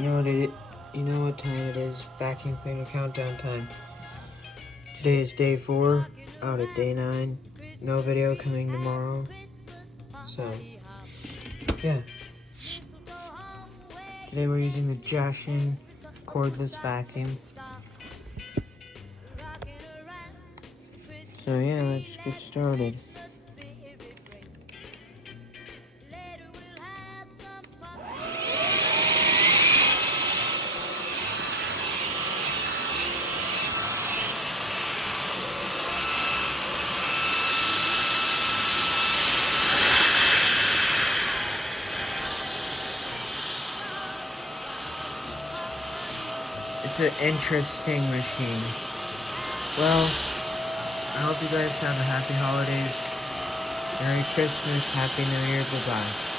You know what you know what time it is? Vacuum cleaner countdown time. Today is day 4 out of day 9. No video coming tomorrow. So, yeah. Today we're using the Joshin cordless vacuum. So yeah, let's get started. It's an interesting machine. Well, I hope you guys have a happy holidays. Merry Christmas, Happy New Year, bye-bye.